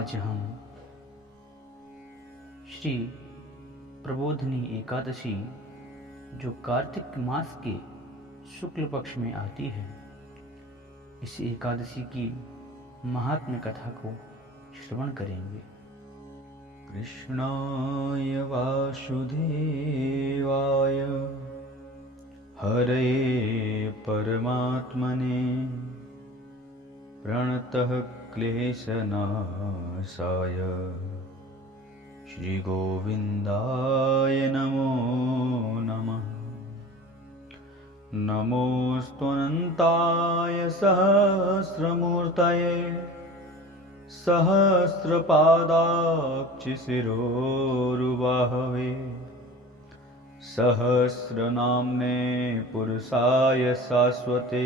आज हम श्री प्रबोधिनी एकादशी जो कार्तिक मास के शुक्ल पक्ष में आती है, इस एकादशी की महात्म्य कथा को श्रवण करेंगे। कृष्णाय वासुदेवाय हरे परमात्मने प्रणतः क्लेशनाशाय श्रीगोविन्दाय नमो नमः। नमोऽस्त्वनन्ताय सहस्रमूर्तये सहस्रपादाक्षिशिरोरुबाहवे सहस्रनाम्ने पुरुषाय शाश्वते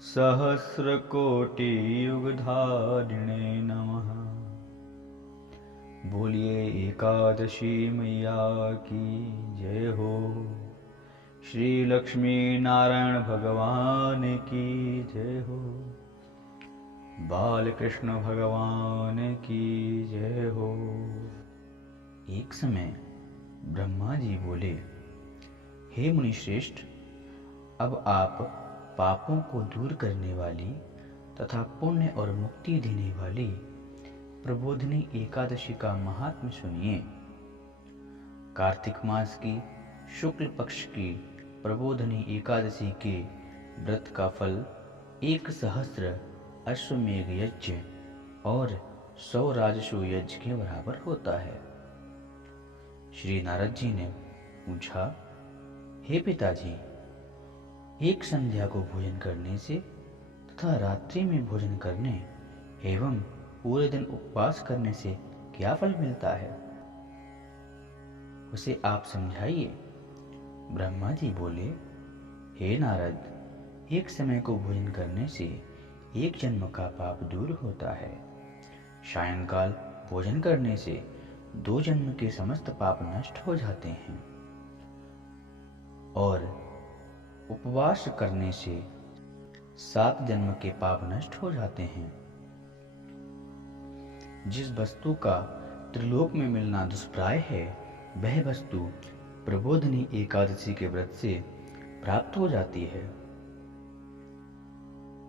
सहस्रकोटियुगधारिणे नमः। बोलिए एकादशी मैया की जय हो। श्री लक्ष्मी नारायण भगवान की जय हो। बाल कृष्ण भगवान की जय हो। एक समय ब्रह्मा जी बोले, हे मुनि श्रेष्ठ, अब आप पापों को दूर करने वाली तथा पुण्य और मुक्ति देने वाली प्रबोधिनी एकादशी का महात्म्य सुनिए। कार्तिक मास की शुक्ल पक्ष की प्रबोधिनी एकादशी के व्रत का फल 1,000 अश्वमेघ यज्ञ और 100 राजसूय यज्ञ के बराबर होता है। श्री नारद जी ने पूछा, हे पिताजी, एक संध्या को भोजन करने से तथा रात्रि में भोजन करने एवं पूरे दिन उपवास करने से क्या फल मिलता है, उसे आप समझाइए। ब्रह्मा जी बोले, हे नारद, एक समय को भोजन करने से एक जन्म का पाप दूर होता है। सायंकाल भोजन करने से 2 जन्म के समस्त पाप नष्ट हो जाते हैं और उपवास करने से 7 जन्म के पाप नष्ट हो जाते हैं। जिस वस्तु का त्रिलोक में मिलना दुष्प्राय है, वह वस्तु प्रबोधिनी एकादशी के व्रत से प्राप्त हो जाती है।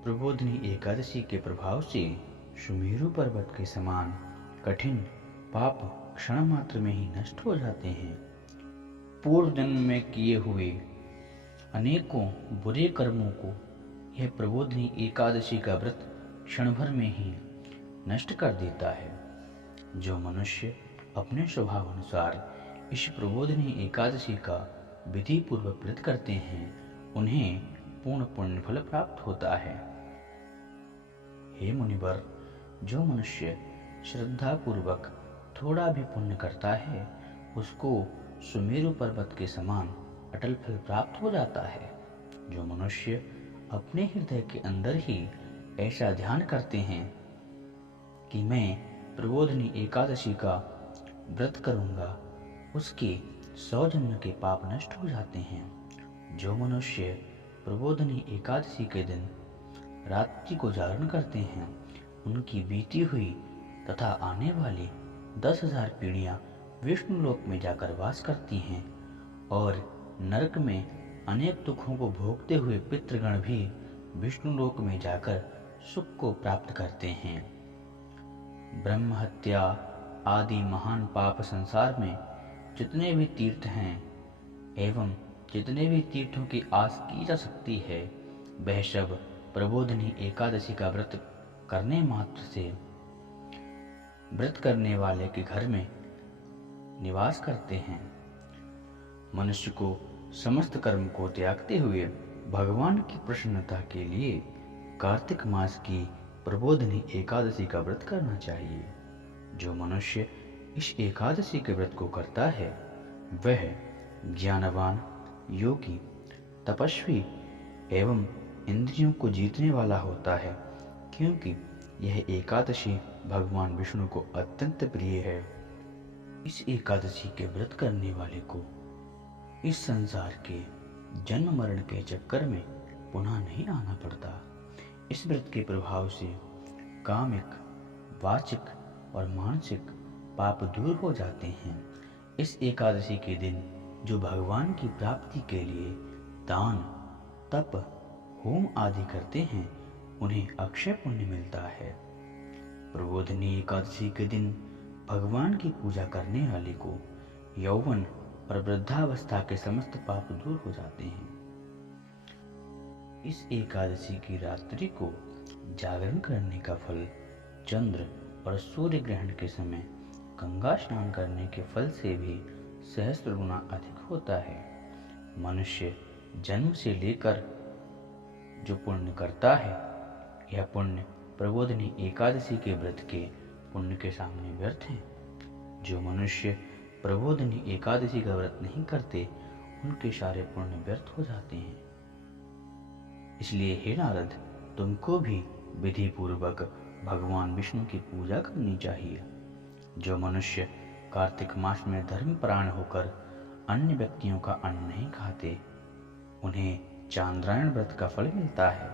प्रबोधिनी एकादशी के प्रभाव से सुमेरु पर्वत के समान कठिन पाप क्षण मात्र में ही नष्ट हो जाते हैं। पूर्व जन्म में किए हुए अनेकों बुरे कर्मों को यह प्रबोधिनी एकादशी का व्रत क्षण भर में ही नष्ट कर देता है। जो मनुष्य अपने स्वभाव अनुसार इस प्रबोधिनी एकादशी का विधि पूर्वक व्रत करते हैं, उन्हें पूर्ण पुण्य फल प्राप्त होता है। हे मुनिवर, जो मनुष्य श्रद्धा पूर्वक थोड़ा भी पुण्य करता है, उसको सुमेरु पर्वत के समान अटल फल प्राप्त हो जाता है। जो मनुष्य अपने हृदय के अंदर ही ऐसा ध्यान करते हैं कि मैं प्रबोधिनी एकादशी का व्रत करूंगा, उसके 100 जन्म के पाप नष्ट हो जाते हैं। जो मनुष्य प्रबोधिनी एकादशी के दिन रात्रि को जागरण करते हैं, उनकी बीती हुई तथा आने वाली 10,000 पीढ़ियां विष्णु लोक में जाकर वास करती हैं और नरक में अनेक दुखों को भोगते हुए पितृगण भी विष्णु लोक में जाकर सुख को प्राप्त करते हैं। ब्रह्म हत्या आदि महान पाप संसार में जितने भी तीर्थ हैं एवं जितने भी तीर्थों की आस की जा सकती है, वह सब प्रबोधिनी एकादशी का व्रत करने मात्र से व्रत करने वाले के घर में निवास करते हैं। मनुष्य को समस्त कर्म को त्यागते हुए भगवान की प्रसन्नता के लिए कार्तिक मास की प्रबोधिनी एकादशी का व्रत करना चाहिए। जो मनुष्य इस एकादशी के व्रत को करता है, वह ज्ञानवान, योगी, तपस्वी एवं इंद्रियों को जीतने वाला होता है, क्योंकि यह एकादशी भगवान विष्णु को अत्यंत प्रिय है। इस एकादशी के व्रत करने वाले को इस संसार के जन्म मरण के चक्कर में पुनः नहीं आना पड़ता। इस व्रत के प्रभाव से कामिक, वाचिक और मानसिक पाप दूर हो जाते हैं। इस एकादशी के दिन जो भगवान की प्राप्ति के लिए दान, तप, होम आदि करते हैं उन्हें अक्षय पुण्य मिलता है। प्रबोधिनी एकादशी के दिन भगवान की पूजा करने वाले को यौवन और वृद्धावस्था के समस्त पाप दूर हो जाते हैं। इस एकादशी की रात्रि को जागरण करने का फल चंद्र और सूर्य ग्रहण के समय गंगा स्नान करने के फल से भी सहस्त्र गुना अधिक होता है। मनुष्य जन्म से लेकर जो पुण्य करता है, यह पुण्य प्रबोधिनी एकादशी के व्रत के पुण्य के सामने व्यर्थ है। जो मनुष्य प्रबोधिनी एकादशी का व्रत नहीं करते, उनके सारे पुण्य व्यर्थ हो जाते हैं। इसलिए हे नारद, तुमको भी विधि पूर्वक भगवान विष्णु की पूजा करनी चाहिए। जो मनुष्य कार्तिक मास में धर्मपरायण होकर अन्य व्यक्तियों का अन्न नहीं खाते, उन्हें चांद्रायण व्रत का फल मिलता है।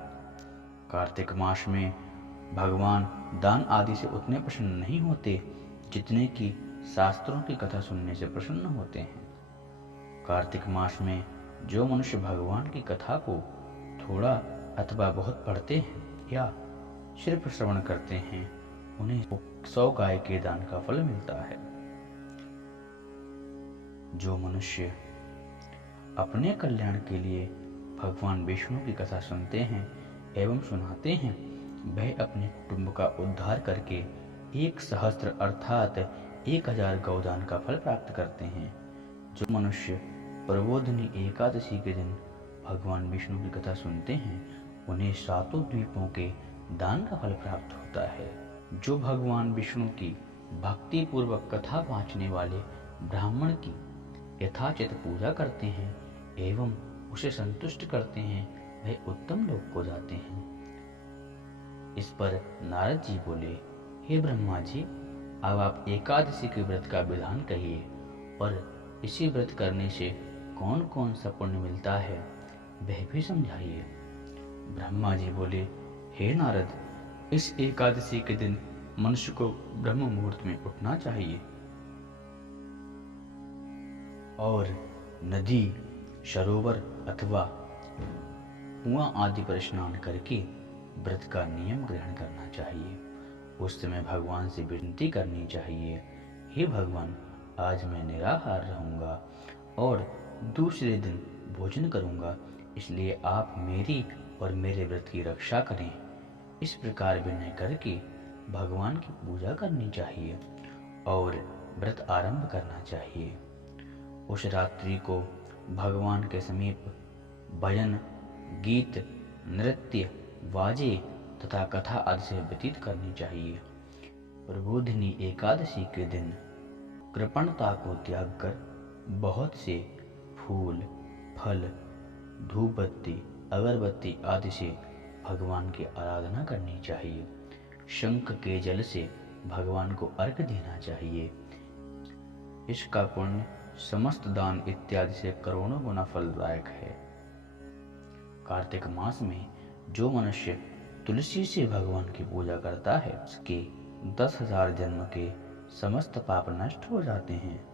कार्तिक मास में भगवान दान आदि से उतने प्रसन्न नहीं होते जितने कि शास्त्रों की कथा सुनने से प्रसन्न होते हैं। कार्तिक मास में जो मनुष्य भगवान की कथा को थोड़ा अथवा बहुत पढ़ते हैं या सिर्फ श्रवण करते हैं, उन्हें 100 गाय के दान का फल मिलता है। जो मनुष्य अपने कल्याण के लिए भगवान विष्णु की कथा सुनते हैं एवं सुनाते हैं, वह अपने कुटुंब का उद्धार करके 1,000 अर्थात 1000 गौदान का फल प्राप्त करते हैं। जो मनुष्य प्रबोधिनी एकादशी के दिन भगवान विष्णु की कथा सुनते हैं, उन्हें 7 द्वीपों के दान का फल प्राप्त होता है। जो भगवान विष्णु की भक्ति पूर्वक कथा वाचने वाले ब्राह्मण की यथाचित पूजा करते हैं एवं उसे संतुष्ट करते हैं, वह उत्तम लोक को जाते हैं। इस पर नारद जी बोले, हे ब्रह्मा जी, अब आप एकादशी के व्रत का विधान कहिए और इसी व्रत करने से कौन कौन सा पुण्य मिलता है वह भी समझाइए। ब्रह्मा जी बोले, हे नारद, इस एकादशी के दिन मनुष्य को ब्रह्म मुहूर्त में उठना चाहिए और नदी, सरोवर अथवा कुआं आदि पर स्नान करके व्रत का नियम ग्रहण करना चाहिए। उस समय भगवान से विनती करनी चाहिए, हे भगवान, आज मैं निराहार रहूंगा और दूसरे दिन भोजन करूंगा, इसलिए आप मेरी और मेरे व्रत की रक्षा करें। इस प्रकार विनय करके भगवान की पूजा करनी चाहिए और व्रत आरंभ करना चाहिए। उस रात्रि को भगवान के समीप भजन, गीत, नृत्य, वाजे तथा कथा आदि से व्यतीत करनी चाहिए। प्रबोधिनी एकादशी के दिन कृपणता को त्याग कर बहुत से फूल, फल, धूप बत्ती, अगरबत्ती आदि से भगवान की आराधना करनी चाहिए। शंख के जल से भगवान को अर्घ देना चाहिए। इसका पुण्य समस्त दान इत्यादि से करोड़ों गुना फलदायक है। कार्तिक मास में जो मनुष्य तुलसी से भगवान की पूजा करता है, उसके 10,000 जन्म के समस्त पाप नष्ट हो जाते हैं।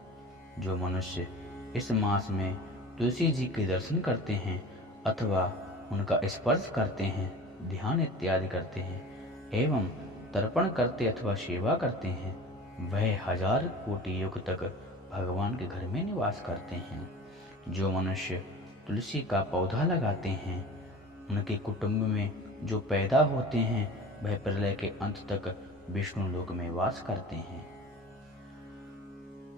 जो मनुष्य इस मास में तुलसी जी के दर्शन करते हैं अथवा उनका स्पर्श करते हैं, ध्यान इत्यादि करते हैं एवं तर्पण करते अथवा सेवा करते हैं, वह 1000 कोटि युग तक भगवान के घर में निवास करते हैं। जो मनुष्य तुलसी का पौधा लगाते हैं, उनके कुटुंब में जो पैदा होते हैं, वह प्रलय के अंत तक विष्णु लोक में वास करते हैं।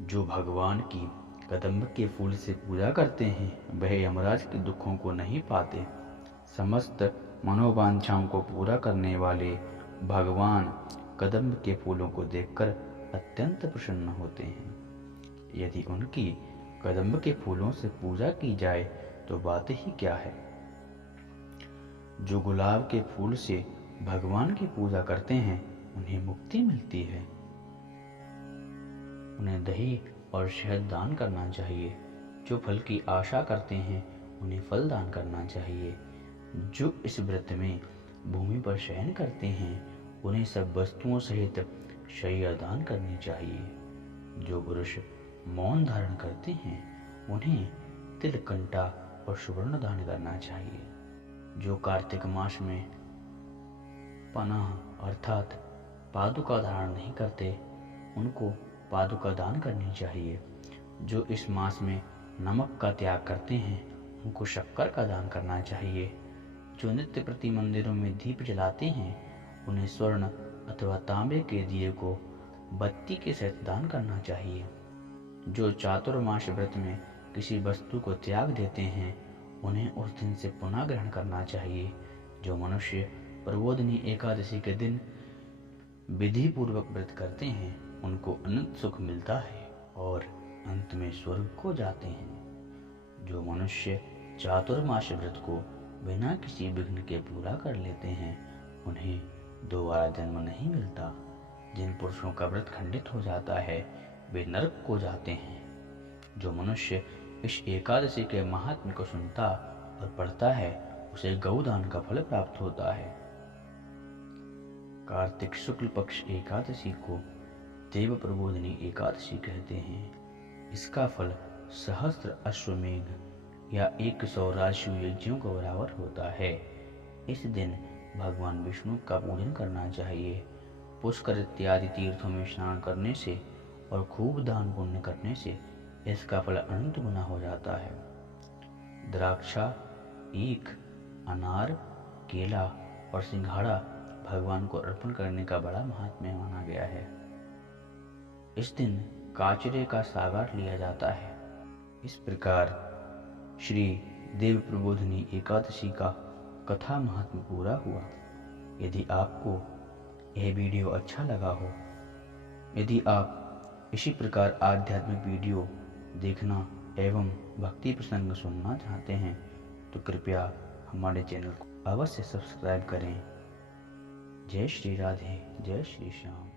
जो भगवान की कदम्ब के फूल से पूजा करते हैं, वह यमराज के दुखों को नहीं पाते। समस्त मनोवांछाओं को पूरा करने वाले भगवान कदम्ब के फूलों को देखकर अत्यंत प्रसन्न होते हैं। यदि उनकी कदम्ब के फूलों से पूजा की जाए तो बात ही क्या है। जो गुलाब के फूल से भगवान की पूजा करते हैं, उन्हें मुक्ति मिलती है। उन्हें दही और शहद दान करना चाहिए। जो फल की आशा करते हैं, उन्हें फल दान करना चाहिए। जो इस व्रत में भूमि पर शयन करते हैं, उन्हें सब वस्तुओं सहित शैया दान करनी चाहिए। जो पुरुष मौन धारण करते हैं उन्हें तिलकंटा और सुवर्ण दान करना चाहिए। जो कार्तिक मास में पनाह अर्थात पादुका धारण नहीं करते उनको पादुका दान करनी चाहिए। जो इस मास में नमक का त्याग करते हैं उनको शक्कर का दान करना चाहिए। जो नित्य प्रति मंदिरों में दीप जलाते हैं उन्हें स्वर्ण अथवा तांबे के दिए को बत्ती के सहित दान करना चाहिए। जो चातुर्मास व्रत में किसी वस्तु को त्याग देते हैं उन्हें उस दिन से पुनः ग्रहण करना चाहिए। जो मनुष्य प्रबोधिनी एकादशी के दिन विधि पूर्वक व्रत करते हैं उनको अनंत सुख मिलता है और अंत में स्वर्ग को जाते हैं। जो मनुष्य चातुर्मास व्रत को बिना किसी विघ्न के पूरा कर लेते हैं उन्हें दोबारा जन्म नहीं मिलता। जिन पुरुषों का व्रत खंडित हो जाता है वे नरक को जाते हैं। जो मनुष्य इस एकादशी के महात्म्य को सुनता और पढ़ता है उसे गौदान का फल प्राप्त होता है। कार्तिक शुक्ल पक्ष एकादशी को देव प्रबोधिनी एकादशी कहते हैं। इसका फल सहस्त्र अश्वमेघ या 100 राजसूय यज्ञों के बराबर होता है। इस दिन भगवान विष्णु का पूजन करना चाहिए। पुष्कर इत्यादि तीर्थों में स्नान करने से और खूब दान पुण्य करने से इसका फल अनंत गुना हो जाता है। द्राक्षा, ईख, अनार, केला और सिंघाड़ा भगवान को अर्पण करने का बड़ा महात्म्य माना गया है। इस दिन काचरे का सागार लिया जाता है। इस प्रकार श्री देव प्रबोधिनी एकादशी का कथा महात्म्य पूरा हुआ। यदि आपको यह वीडियो अच्छा लगा हो, यदि आप इसी प्रकार आध्यात्मिक वीडियो देखना एवं भक्ति प्रसंग सुनना चाहते हैं तो कृपया हमारे चैनल को अवश्य सब्सक्राइब करें। जय श्री राधे, जय श्री श्याम।